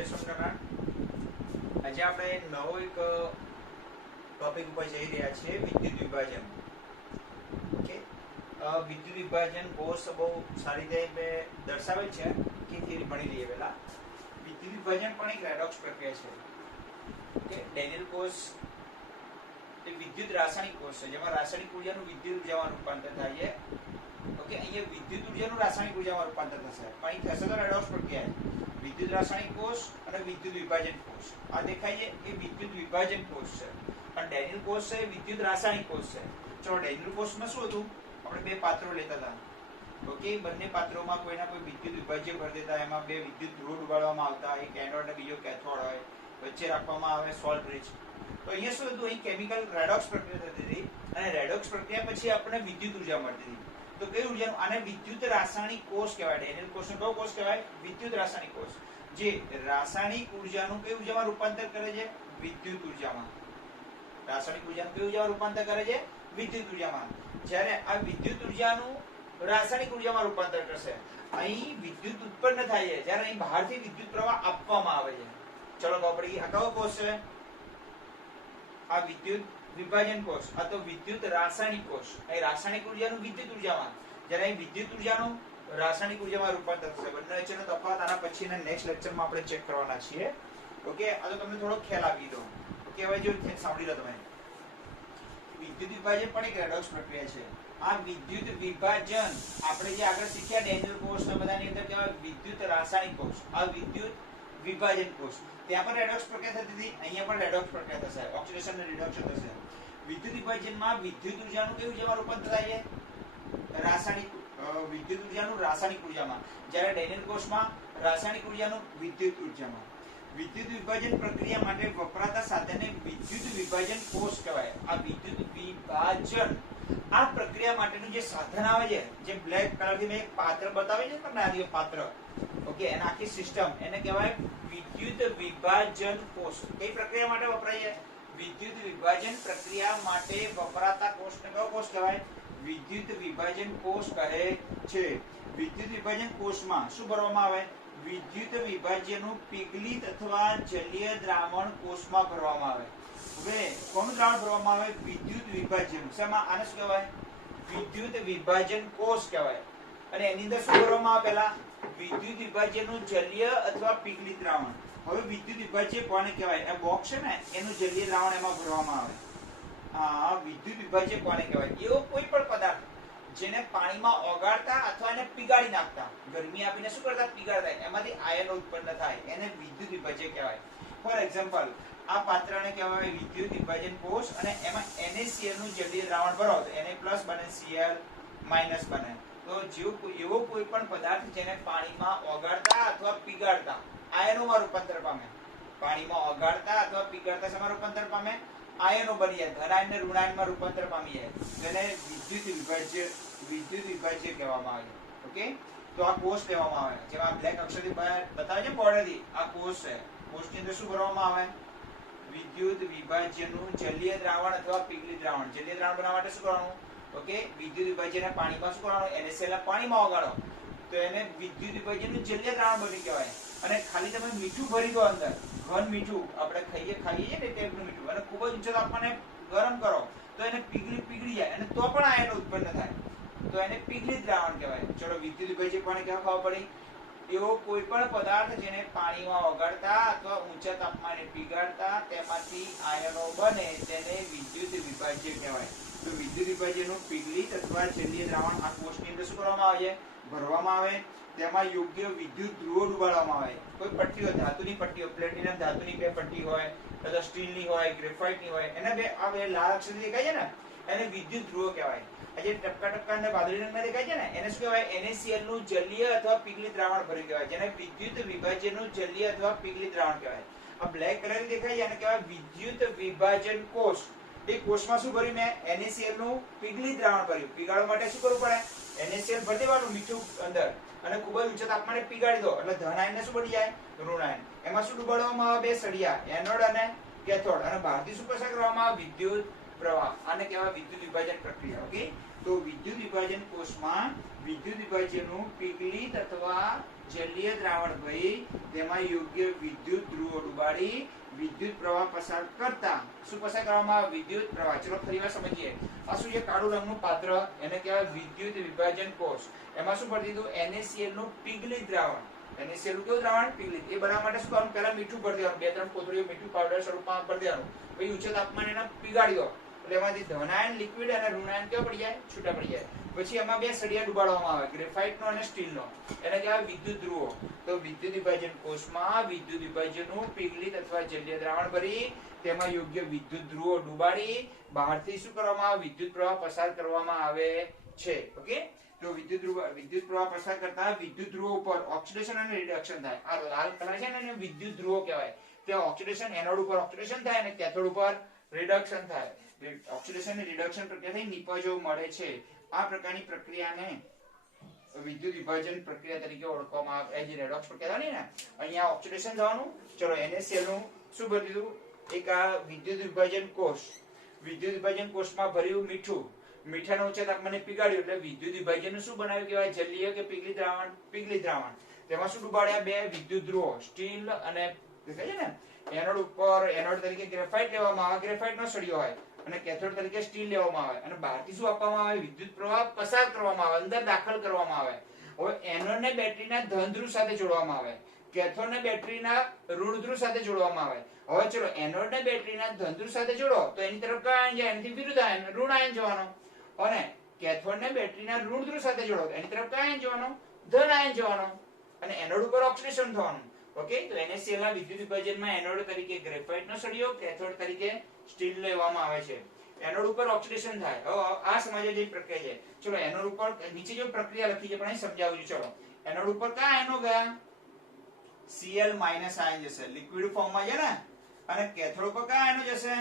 જય સ્વામિનારાયણ। આજે આપણે નવો એક ટોપિક ઉપર જઈ રહ્યા છીએ, વિદ્યુત વિભાજન। ઓકે, વિદ્યુત વિભાજન કોર્સ બહુ સારી રીતે દર્શાવેલ છે કે થિયરી ભણી લઈએ પહેલા। વિદ્યુત વિભાજન પણ એક રેડોક્સ પ્રક્રિયા છે। ઓકે, ડેનિયલ કોર્સ એ વિદ્યુત રાસાયણિક કોર્સ છે જેમાં રાસાયણિક ઉર્જાનું વિદ્યુત ઉર્જામાં રૂપાંતર થાય છે। ઓકે, અહીંયા વિદ્યુત ઉર્જાનું રાસાયણિક ઉર્જામાં રૂપાંતર થશે, પણ અહીં થશે તો રેડોક્સ પ્રક્રિયા। વિદ્યુત રાસાયણિક કોષ અને વિદ્યુત વિભાજન કોષ આ દેખાય છે એ વિદ્યુત વિભાજન કોષ છે, અને ડેનિયલ કોષ છે વિદ્યુત રાસાયણિક કોષ છે। ચલો, ડેનિયલ કોષમાં શું હતું, આપણે બે પાત્રો લેતા હતા। ઓકે, બંને પાત્રોમાં કોઈના કોઈ વિદ્યુત વિભાજ્ય ભરી દેતા, એમાં બે વિદ્યુત ધ્રુવ ઉગાડવામાં આવતા, એક એનોડ અને બીજો કેથોડ હોય, વચ્ચે રાખવામાં આવે સોલ્ટ બ્રિજ। તો અહીંયા શું હતું, અહીં કેમિકલ રેડોક્સ પ્રક્રિયા થતી હતી, અને રેડોક્સ પ્રક્રિયા પછી આપણને વિદ્યુત ઉર્જા મળતી હતી। તો કઈ ઉર્જાનું, આને વિદ્યુત રાસાયણિક કોષ કહેવાય। ડેનિયલ કોષનો કયો કોષ કહેવાય? વિદ્યુત રાસાયણિક કોષ, જે રાસાયણિક ઉર્જાનું કઈ ઉર્જામાં રૂપાંતર કરે છે? વિદ્યુત ઉર્જામાં। રાસાયણિક ઉર્જાનું કઈ ઉર્જામાં રૂપાંતર કરે છે? વિદ્યુત ઉર્જામાં। જ્યારે આ વિદ્યુત ઉર્જાનું રાસાયણિક ઉર્જામાં રૂપાંતર કરશે, અહીં વિદ્યુત ઉત્પન્ન થાય છે, જ્યારે અહીં બહારથી વિદ્યુત પ્રવાહ આપવામાં આવે છે। ચલો તો આપણે આ કયો કોષ છે? આ વિદ્યુત વિભાજન કોષ, આ તો વિદ્યુત રાસાયણિક કોષ। અહીં રાસાયણિક ઉર્જાનું વિદ્યુત ઉર્જામાં, જ્યારે અહીં વિદ્યુત ઉર્જાનું રાસાયણિક ઉર્જામાં રૂપાંતર થશે। બંને વચ્ચેનો તફાવત આના પછીના નેક્સ્ટ લેક્ચરમાં આપણે ચેક કરવાના છીએ। ઓકે, આ તો તમને થોડો ખ્યાલ આપી દો। ઓકે, હવે જો સાંભળી લો તમે, વિદ્યુત વિભાજન પણ એક રેડોક્સ પ્રક્રિયા છે। આ વિદ્યુત વિભાજન આપણે જે આગળ શીખ્યા ડેનિયલ કોષ ને બધાની અંદર કહેવાય વિદ્યુત રાસાયણિક કોષ, આ વિદ્યુત વિભાજન કોષ। ત્યાં પણ રેડોક્સ પ્રક્રિયા થતી હતી, અહીંયા પણ રેડોક્સ પ્રક્રિયા થશે, ઓક્સિડેશન અને રિડક્શન થશે। વિદ્યુત વિભાજનમાં વિદ્યુત ઉર્જાનું કઈ ઉર્જામાં રૂપાંતર થાય છે? રાસાયણિક વિદ્યુત ઉર્જાનું રાસાયણિક ઉર્જામાં, જ્યારે ડેનિયલ કોષમાં રાસાયણિક ઉર્જાનું વિદ્યુત ઉર્જામાં। વિદ્યુત વિભાજન પ્રક્રિયા માટે વપરાતા સાધનને વિદ્યુત વિભાજન કોષ કહેવાય। આ વિદ્યુત વિભાજન આ પ્રક્રિયા માટેનું જે સાધન આવે છે, જે બ્લેક કલરથી મેં એક પાત્ર બતાવ્યું છે તમને, આ પાત્ર, ઓકે, એના આખી સિસ્ટમ, એને કહેવાય વિદ્યુત વિભાજન કોષ। કઈ પ્રક્રિયા માટે વપરાય છે? વિદ્યુત વિભાજન પ્રક્રિયા માટે વપરાતા કોષને કયો કોષ કહેવાય? વિદ્યુત વિભાજન કોષ કહે છે। વિદ્યુત વિભાજન કોષમાં શું ભરવામાં આવે? વિદ્યુત વિભાજ્યનું પીગલિત અથવા જલીય દ્રાવણ કોષમાં ભરવામાં આવે। હવે કોનું દ્રાવણ ભરવામાં આવે? વિદ્યુત વિભાજ્યનું। શેમાં? આને શું કહેવાય? વિદ્યુત વિભાજન કોષ કહેવાય। અને એની અંદર શું ભરવામાં આવે? પહેલા વિદ્યુત વિભાજ્યનું જલીય અથવા પીગલિત દ્રાવણ। હવે વિદ્યુત વિભાજ્ય કોને કહેવાય? આ બોક્સ છે ને, એનું જલીય દ્રાવણ એમાં ભરવામાં આવે। આ વિદ્યુત વિભાજ્ય કોને કહેવાય? એવો કોઈ પણ પદાર્થ જેને પાણીમાં ઓગાળતા અથવા એને પીગાળી નાખતા, ગરમી આપીને શું કરતા? પીગાળતા, એમાંથી આયનો ઉત્પન્ન થાય, એને વિદ્યુત વિભાજ્ય કહેવાય। ફોર એક્ઝામ્પલ, આ પાત્રને કહેવાય વિદ્યુત વિભાજન કોષ, અને એમાં NaCl નું જલીય દ્રાવણ ભરો તો Na+ બને, Cl- બને। તો એવો કોઈ પણ પદાર્થ જેને પાણીમાં ઓગાળતા અથવા પીગાળતા આયનોમાં રૂપાંતર પામે, પાણીમાં ઓગાળતા અથવા પીગાળતા શેમાં રૂપાંતર પામે? આયનો બની જાય, ધનાયન ને ઋણાયનમાં રૂપાંતર પામી જાય, જેને વિદ્યુત વિભાજ્ય કહેવામાં આવે। ઓકે, તો આ કોષ કહેવામાં આવે, જેમાં બ્લેક અક્ષરથી બતાવે છે બોર્ડરથી, આ કોષ છે। કોષની અંદર શું ભરવામાં આવે? વિદ્યુત વિભાજ્યનું જલીય દ્રાવણ અથવા પીગલિત દ્રાવણ। જલીય દ્રાવણ બનાવવા માટે શું કરવાનું? ઓકે, વિદ્યુત વિભાજ્યને પાણીમાં શું કરવાનું? NaCl પાણીમાં ઓગાળો તો એને વિદ્યુત વિભાજ્યનું જલીય દ્રાવણ બની કહેવાય। અને ખાલી તમે મીઠું ભરી દો અંદર, ઘન મીઠું આપણે ખાઈએ છીએ ને ટેપનું મીઠું, અને ખૂબ જ ઊંચા તાપમાને ગરમ કરો તો એને પીગળી જાય, અને તો પણ આયનો ઉત્પન્ન થાય, તો એને પીગલિત દ્રાવણ કહેવાય। ચલો, વિદ્યુત વિભાજ્ય કોને કહેવા ખબર પડી? એવો કોઈ પણ પદાર્થ જેને પાણીમાં ઓગાળતા અથવા ઊંચા તાપમાને પીગાળતા તેમાંથી આયનો બને તેને વિદ્યુત વિભાજ્ય કહેવાય। તો વિદ્યુત વિભાજ્યનું પીગલિત અથવા જલીય દ્રાવણ આ કોષની અંદર શું કરવામાં આવે છે? ભરવામાં આવે। તેમાં યોગ્ય વિદ્યુત ધ્રુવો ડુબાડવામાં આવે। કોઈ પટ્ટીઓ, ધાતુની પટ્ટીઓ, પ્લેટિનમ ધાતુની બે પટ્ટી હોય, અથવા સ્ટીલની હોય, ગ્રેફાઇટની હોય, એના બે આ બે લાલ અક્ષરથી દેખાય છે ને, એને વિદ્યુત ધ્રુવો કહેવાય। આ જે ટપકા ટપકા અને વાદળી રંગમાં દેખાય છે ને, એને શું કહેવાય? NaCl નું જલીય અથવા પીગલિત દ્રાવણ ભર્યું કહેવાય, જેને વિદ્યુત વિભાજ્યનું જલીય અથવા પીગલિત દ્રાવણ કહેવાય। આ બ્લેક કલર દેખાય છે, એને કહેવાય વિદ્યુત વિભાજન કોષ। એ કોષમાં શું ભર્યું મેં? NaCl નું પીગલિત દ્રાવણ ભર્યું। પીગાળવા માટે શું કરવું પડે? NaCl ભરી દેવાનું મીઠું અંદર, અને ખૂબ જ ઊંચા તાપમાને પીગાળી દો એટલે ધનાયન શું બની જાય? ઋણાયન। એમાં શું ડુબાડવામાં આવે? બે સળિયા, એનોડ અને કેથોડ, અને બહારથી શું પસાર કરવામાં આવે? વિદ્યુત પ્રવાહ। આને કહેવાય વિદ્યુત વિભાજન પ્રક્રિયા। ઓકે, તો વિદ્યુત વિભાજન કોષમાં વિદ્યુત વિભાજ્યનું પીગલિત અથવા જલીય દ્રાવણ ભરી તેમાં યોગ્ય વિદ્યુત ધ્રુવો ડુબાડી વિદ્યુત પ્રવાહ પસાર કરતા શું પસાર કરવામાં આવે? વિદ્યુત પ્રવાહ. ચલો ફરીવાર સમજીએ. આ શું છે? કાળું રંગનું પાત્ર, એને કહેવાય વિદ્યુત વિભાજન કોષ. એમાં શું ભરી દીધું? NaCl નું પીગલિત દ્રાવણ. NaCl નું કેવું દ્રાવણ? પીગલિત. એ બનાવવા માટે શું કરવાનું? પહેલા મીઠું ભરી દેવાનું, 2-3 કોથળીઓ મીઠું પાવડર સ્વરૂપમાં ભરી દેવાનું. પછી ઊંચા તાપમાને એને પીગાડી દો એટલે એમાંથી ધનાયન લિક્વિડ અને ઋણાયન કેવા પડી જાય? છૂટા પડી જાય. પછી એમાં 2 સળિયા ડુબાડવામાં આવે, ગ્રેફાઇટનો અને સ્ટીલનો. એને કહેવાય વિદ્યુત ધ્રુવો. તો વિદ્યુત વિભાજન કોષમાં વિદ્યુત વિભાજનનું પીગલિત અથવા જલીય દ્રાવણ ભરી તેમાં યોગ્ય વિદ્યુત ધ્રુવો ડુબાડી બહારથી શું કરવામાં આવે? વિદ્યુત પ્રવાહ પસાર કરવામાં આવે છે. ઓકે, તો વિદ્યુત પ્રવાહ પસાર કરતા વિદ્યુત ધ્રુવો ઉપર ઓક્સિડેશન અને રિડક્શન થાય. આ લાલ કલર છે ને એને વિદ્યુત ધ્રુવો કહેવાય. તે ઓક્સિડેશન, એનોડ ઉપર ઓક્સિડેશન થાય અને કેથોડ ઉપર રિડક્શન થાય. ઓક્સિડેશન અને રિડક્શન પ્રક્રિયાથી નિપજો મળે છે. આ પ્રકારની પ્રક્રિયાને વિદ્યુત વિભાજન પ્રક્રિયા તરીકે ઓળખવામાં આવે. એ જે રેડોક્સ પ્રક્રિયા ને અહીંયા ઓક્સિડેશન થવાનું. ચલો NaCl નું શું ભરી દીધું? એક આ વિદ્યુત વિભાજન કોષ. વિદ્યુત વિભાજન કોષમાં ભર્યું મીઠું. મીઠાના ઊંચા તાપમાને પીગાડ્યું એટલે વિદ્યુત વિભાજનનું શું બનાવ્યું કહેવાય? જલીય કે પીગલિત દ્રાવણ? પીગલિત દ્રાવણ. તેમાં શું ડુબાડ્યા? 2 વિદ્યુત ધ્રુવો, સ્ટીલ અને દેખાય છે ને એનોડ ઉપર એનોડ તરીકે ગ્રેફાઇટ લેવામાં આવે, ગ્રેફાઇટનો સળિયો હોય, અને કેથોડ તરીકે સ્ટીલ લેવામાં આવે અને બહારથી શું આપવામાં આવે? વિદ્યુત પ્રવાહ પસાર કરવામાં આવે, અંદર દાખલ કરવામાં આવે. હવે એનોડને બેટરીના ધન ધ્રુવ સાથે જોડવામાં આવે, કેથોડને બેટરીના ઋણ ધ્રુવ સાથે જોડવામાં આવે. હવે ચલો એનોડને બેટરીના ધન ધ્રુવ સાથે જોડો તો એની તરફ કયો આયન જાય? એનાથી વિરુદ્ધ આયન, ઋણ આયન જવાનો. અને કેથોડને બેટરીના ઋણ ધ્રુવ સાથે જોડો તો એની તરફ કયો આયન જવાનો? ધન આયન જવાનો. અને એનોડ ઉપર ઓક્સિડેશન થવાનું. ઓકે, તો NaCl ના વિદ્યુત વિભાજનમાં એનોડ તરીકે ગ્રેફાઇટનો સળિયો, કેથોડ તરીકે સ્ટીલ લેવામાં આવે છે. એનોડ ઉપર ઓક્સિડેશન થાય. હવે આ સમજવા જેવી પ્રક્રિયા છે. ચલો એનોડ ઉપર નીચે જો પ્રક્રિયા લખી છે પણ અહીં સમજાવું છું. ચલો એનોડ ઉપર કયા આયનો ગયા? Cl માઈનસ આયન જશે, લિક્વિડ ફોર્મમાં છે ને. અને કેથોડ ઉપર કયા આયનો જશે?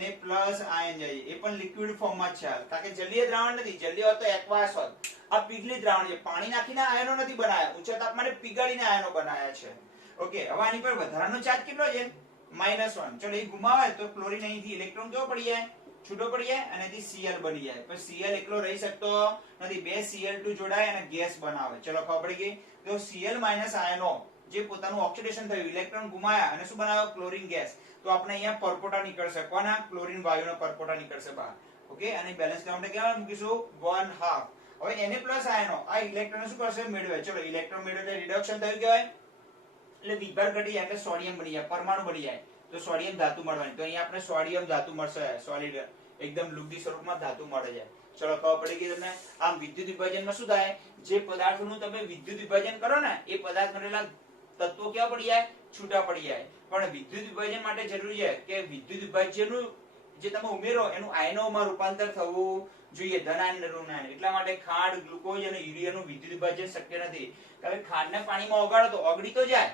Na પ્લસ આયન જાય, એ પણ લિક્વિડ ફોર્મમાં છે. કારણ કે જલીય દ્રાવણ નથી, જલીય હોત તો એક્વાસ હોત. આ પીગલિત દ્રાવણ છે. પાણી નાખીને આયનો નથી બનાવ્યા, ઊંચા તાપમાને પીગાડીને આયનો બનાવ્યા છે. ઓકે, હવે આની પર વધારાનો ચાર્જ કેટલો છે? -1. ચલો એ ગુમાવે તો ક્લોરીન અહીંથી ઇલેક્ટ્રોન કેવો પડી જાય? છૂટો પડી જાય અને એથી Cl બની જાય. પણ Cl એકલો રહી શકતો નથી, 2 Cl2 જોડાય અને ગેસ બનાવે. ચલો ખબર પડી ગઈ. તો Cl માઈનસ આયનો જે પોતાનું ઓક્સિડેશન થયું, ઇલેક્ટ્રોન ગુમાયા અને શું બનાવ્યો? Chlorine gas. તો આપણે અહીંયા પરપોટા નીકળશે. કોના? ક્લોરીન વાયુના પરપોટા નીકળશે બહાર. ઓકે, અને બેલેન્સ કરવા માટે કેવા મૂકીશું? 1/2. હવે Na પ્લસ આયનો આ ઇલેક્ટ્રોન શું કરશે? મેળવે. ચલો ઇલેક્ટ્રોન મેળવે એટલે રિડક્શન થયું કહેવાય. એટલે વિભાગ ઘટી જાય એટલે સોડિયમ બની જાય, પરમાણુ બની જાય. તો સોડિયમ ધાતુ મળવાની. તો અહીંયા આપણે સોડિયમ ધાતુ મળશે, સોલિડ એકદમ લુગદી સ્વરૂપમાં ધાતુ મળે છે. ચલો ખબર પડી ગઈ તમને. આમ વિદ્યુત વિભાજનમાં શું થાય? જે પદાર્થનું તમે વિદ્યુત વિભાજન કરો ને એ પદાર્થ મળેલા તત્વો કેવા પડી જાય? છૂટા પડી જાય. પણ વિદ્યુત વિભાજન માટે જરૂરી છે કે વિદ્યુત વિભાજનનું જે તમે ઉમેરો એનું આયનોમાં રૂપાંતર થવું જોઈએ, ધન આયન અને ઋણ આયન. એટલા માટે ખાંડ, ગ્લુકોઝ અને યુરિયાનું વિદ્યુત વિભાજન શક્ય નથી. કારણ કે ખાંડને પાણીમાં ઓગાળો તો ઓગળી તો જાય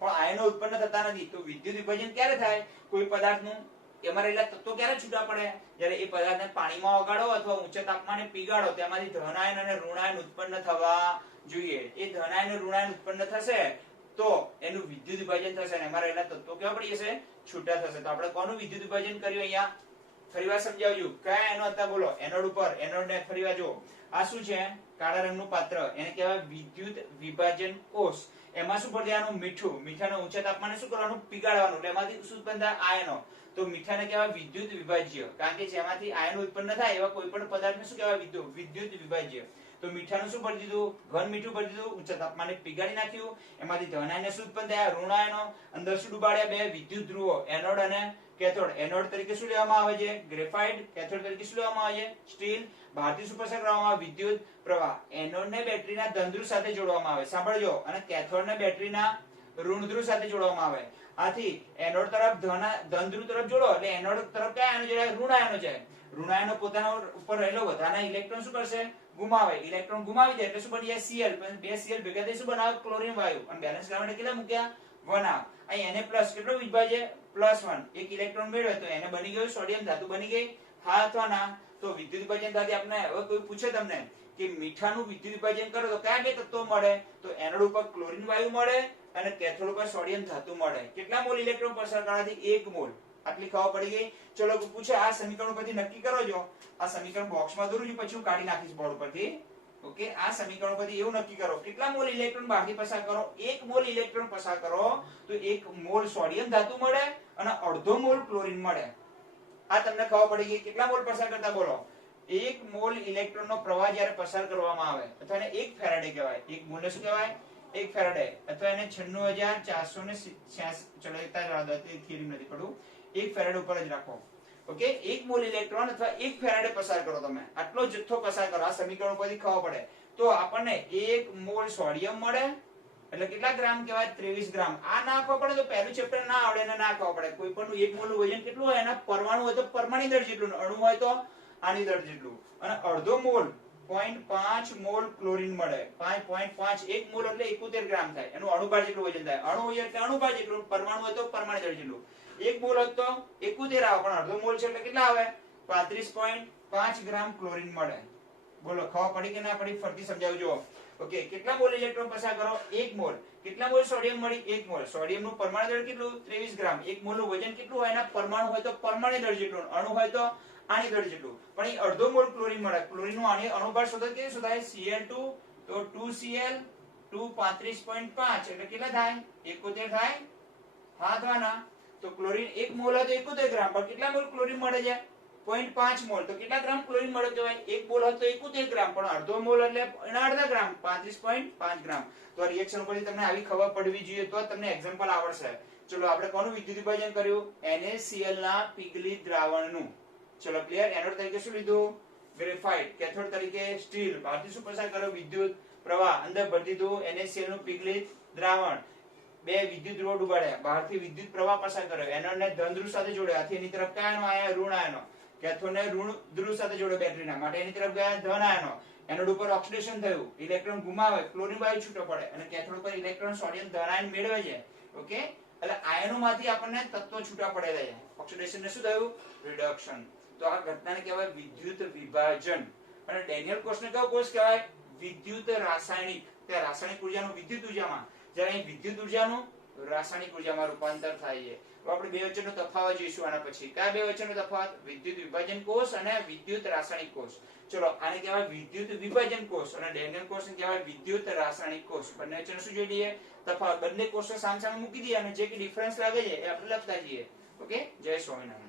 પણ આયનો ઉત્પન્ન થતા નથી. તો વિદ્યુત વિભાજન ક્યારે થાય? કોઈ પદાર્થનું એમાં રહેલા તત્વો ક્યારે છૂટા પડે? જ્યારે એ પદાર્થને પાણીમાં ઓગાળો અથવા ઊંચા તાપમાને પીગાડો, તેમાંથી ધન આયન અને ઋણ આયન ઉત્પન્ન થવા જોઈએ. એ ધન આયન અને ઋણ આયન ઉત્પન્ન થશે તો એનું વિદ્યુત વિભાજન થશે અને એમાં રહેલા તત્વો કેવા પડી જશે? છૂટા થશે. તો આપણે કોનું વિદ્યુત વિભાજન કર્યું અહીંયા? ફરીવાર સમજાવજો. કયા એનો હતા બોલો? એનોડ ઉપર. એનોડને ફરીવાર જો. આ શું છે? કાળા રંગનું પાત્ર, એને કહેવાય વિદ્યુત વિભાજન કોષ. એમાં શું ભરી દેવાનું? મીઠું. મીઠાને ઊંચા તાપમાને શું કરવાનું? પીગાળવાનું. એટલે એમાંથી શું ઉત્પન્ન થાય? આયનો. તો મીઠાને કહેવાય વિદ્યુત વિભાજ્ય. કારણ કે જેમાંથી આયનો ઉત્પન્ન થાય એવા કોઈ પણ પદાર્થને શું કહેવાય? વિદ્યુત વિભાજ્ય. તો મીઠાનું શું ભરી દીધું? ઘન મીઠું ભરી દીધું, ઊંચા તાપમાને પીગાળી નાખ્યું. એમાંથી ધન આયન શું ઉત્પન્ન થયા? ઋણ આયનો. અંદર શું ડુબાડ્યા? 2 વિદ્યુત ધ્રુવો, એનોડ અને કેથોડ. એનોડ તરીકે શું લેવામાં આવે છે? ગ્રેફાઇટ. કેથોડ તરીકે શું લેવામાં આવે છે? સ્ટીલ. બહારથી શું પસાર કરવામાં આવે? વિદ્યુત પ્રવાહ. એનોડને બેટરીના ધન ધ્રુવ સાથે જોડવામાં આવે, સાંભળજો, અને કેથોડને બેટરીના ઋણ ધ્રુવ સાથે જોડવામાં આવે. આથી એનોડ તરફ ધન ધ્રુવ તરફ જોડો એટલે એનોડ તરફ કયા આયનો જાય? ઋણ આયનો જાય. ઋણ આયનો પોતાના ઉપર રહેલો વધારાના ઇલેક્ટ્રોન શું કરશે? ગુમાવે. ઇલેક્ટ્રોન ગુમાવી દે એટલે શું બની જાય? Cl. 2 Cl ભેગા થઈ શું બનાવે? ક્લોરીન વાયુ. અને બેલેન્સ કરવા માટે કેટલા મૂક્યા? 1/2. અહીં Na પ્લસ કેટલો વિભાજ્ય? +1. એક ઇલેક્ટ્રોન મેળવે તો એને બની ગયું સોડિયમ ધાતુ બની ગઈ. હા અથવા ના? તો વિદ્યુત વિભાજન થવાથી આપણે હવે કોઈ પૂછે તમને કે મીઠાનું વિદ્યુત વિભાજન કરો તો કયા 2 તત્વો મળે? તો એનોડ ઉપર ક્લોરીન વાયુ મળે અને કેથોડ ઉપર સોડિયમ ધાતુ મળે. કેટલા મોલ ઇલેક્ટ્રોન પસાર કરવાથી? 1 મોલ. આટલી ખબર પડી ગઈ. ચલો પૂછે આ સમીકરણ પરથી નક્કી કરો છો. આ સમીકરણ બોક્સમાં દોરું છું, પછી હું કાઢી નાખીશ બોર્ડ પરથી. ઓકે, આ સમીકરણ પરથી એવું નક્કી કરો કેટલા મોલ ઇલેક્ટ્રોન બહારથી પસાર કરો. 1 મોલ ઇલેક્ટ્રોન પસાર કરો તો 1 મોલ સોડિયમ ધાતુ મળે અને અડધો મોલ ક્લોરીન મળે. આ તમને ખબર પડી ગઈ. કેટલા મોલ પસાર કરતા બોલો? 1 મોલ ઇલેક્ટ્રોન નો પ્રવાહ જ્યારે પસાર કરવામાં આવે અથવા એને 1 ફેરાડે કહેવાય. 1 મોલ ને શું કહેવાય? 1 ફેરાડે અથવા એને 96486. ચલો એક તાર રાહ દે, થિયરી નથી પડું. 1 ફેરાડે ઉપર જ રાખો. ઓકે, 1 મોલ ઇલેક્ટ્રોન અથવા 1 ફેરાડે પસાર કરો તમે. આટલો જથ્થો પસાર કરો. આ સમીકરણ પરથી ખબર પડે તો આપણને 1 મોલ સોડિયમ મળે એટલે કેટલા ગ્રામ કહેવાય? 23 ગ્રામ. આ ના ખબર પડે તો પહેલું ચેપ્ટર ના આવડે ને ના ખબર પડે. કોઈ પણ 1 મોલ નું વજન કેટલું હોય? એના પરમાણુ હોય તો પરમાણુ દળ જેટલું, અણુ હોય તો આની દળ જેટલું. અને અડધો મોલ 0.5 મોલ ક્લોરીન મળે. 0.5 1 મોલ એટલે 71 ગ્રામ થાય. એનું અણુભાર જેટલું વજન થાય. અણુ હોય એટલે અણુભાર જેટલું, પરમાણુ હોય તો પરમાણુ દળ જેટલું. 1 મોલ હોય તો 71 આવે, પણ અડધો મોલ છે એટલે કેટલા આવે? 35.5 ગ્રામ ક્લોરીન મળે. બોલો ખબર પડી કે ના પડી? ફરીથી સમજાવજો. ઓકે, કેટલા મોલ ઇલેક્ટ્રોન પસાર કરો? 1 મોલ. કેટલા મોલ સોડિયમ મળી? 1 મોલ. સોડિયમ નું પરમાણુ દળ કેટલું? 23 ગ્રામ. 1 મોલ નું વજન કેટલું હોય? એના પરમાણુ હોય તો પરમાણુ દળ જેટલું, અણુ હોય તો આણી દળ જેટલું. પણ એ અડધો મોલ ક્લોરીન મળે. ક્લોરીન નું આણી અણુભાર શોધો કેવી શોધાય? Cl2 તો 2Cl 2 35.5 એટલે કેટલા થાય? 71 થાય. હા અથવા ના? તો ક્લોરીન 1 મોલ હોય તો 71 ગ્રામ, પણ કેટલા મોલ ક્લોરીન મળે છે? 0.5 મોલ. તો કેટલા ગ્રામ ક્લોરીન મળે કહેવાય? 1 મોલ હોય તો 71 ગ્રામ, પણ અડધો મોલ એટલે એના અડધા ગ્રામ, 35.5 ગ્રામ. તો આ રિએક્શન ઉપરથી તમને આવી ખબર પડવી જોઈએ તો તમને એક્ઝામ્પલ આવડશે. ચલો આપણે કોનું વિદ્યુત વિભાજન કર્યું? NaCl ના પીગલિત દ્રાવણનું. ચલો ક્લિયર. એનોડ તરીકે શું લીધું? ગ્રેફાઇટ. કેથોડ તરીકે સ્ટીલ. બહારથી શું પસાર કર્યો? વિદ્યુત પ્રવાહ. અંદર ભરી દીધું NaCl નું પીગલિત દ્રાવણ. બે વિદ્યુત રોડ ઉગાડ્યા, બહારથી વિદ્યુત પ્રવાહ પસાર કર્યો. એનોડ ને ધન ધ્રુવ સાથે જોડ્યા, આથી એની તરફ કયા આયનો આયા? ઋણ આયનો. કેથોડ ને ઋણ ધ્રુવ સાથે જોડ્યો બેટરીના, માટે એની તરફ ગયા ધન આયનો. એનોડ ઉપર ઓક્સિડેશન થયું, ઇલેક્ટ્રોન ગુમાવે, ક્લોરીન વાયુ છૂટો પડે અને કેથોડ પર ઇલેક્ટ્રોન સોડિયમ ધન આયન મેળવે છે. ઓકે, એટલે આયનોમાંથી આપણને તત્વો છૂટા પડેલા છે. ઓક્સિડેશન ને શું થયું? રિડક્શન. તો આ ઘટનાને કહેવાય વિદ્યુત વિભાજન. અને ડેનિયલ કોષને કયો કોષ કહેવાય? વિદ્યુત રાસાયણિક. તે રાસાયણિક ઉર્જાનું વિદ્યુત ઉર્જામાં, જ્યારે અહીં વિદ્યુત ઉર્જાનું રાસાયણિક ઉર્જામાં રૂપાંતર થાય છે. તો આપણે બે વચ્ચેનો તફાવત જોઈશું આના પછી. કયા બે વચ્ચેનો તફાવત? વિદ્યુત વિભાજન કોષ અને વિદ્યુત રાસાયણિક કોષ. ચલો આને કહેવાય વિદ્યુત વિભાજન કોષ અને ડેનિયલ કોષને કહેવાય વિદ્યુત રાસાયણિક કોષ. બંને વચ્ચેનો શું જોઈ લઈએ? તફાવત. બંને કોષો સામ સામે મૂકી દઈએ અને જે કે ડિફરન્સ લાગે છે એ આપણે લખતા જઈએ. ઓકે, જય સ્વામિનારાયણ.